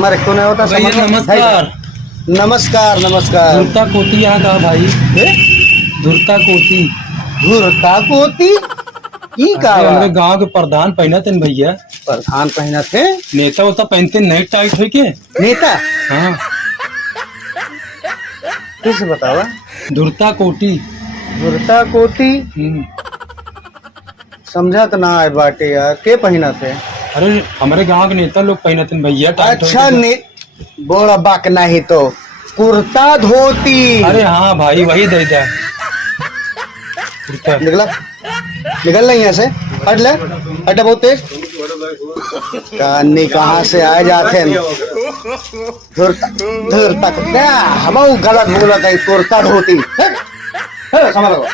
हमारे को नहीं होता भैया समझ में? नमस्कार। नमस्कार नमस्कार। धुरता कोटी यहाँ का भाई। धुरता कोटी धुरता कोटी की का अरे हमारे गांव के प्रधान पहना थे भैया। प्रधान पहना थे नेता उता पहनते नहीं टाइट हो के। नेता हाँ किस बतावा धुरता कोटी। धुरता कोटी हम्म। समझा तो ना है बाटे यार के पहना थे। अरे हमारे गांव के नेता लोग पहना थे भैया टाइट अच्छा होके। ने बोला बाक नहीं तो कुर्ता धोती। अरे हाँ भाई वही दे दा कुर्ता। निकला निकल नहीं यहाँ से हट ले हट बहुत तेज कानी कहाँ से आए जाते हैं धुरता धुरता हम गलत बोला था कुर्ता धोती समझ लो।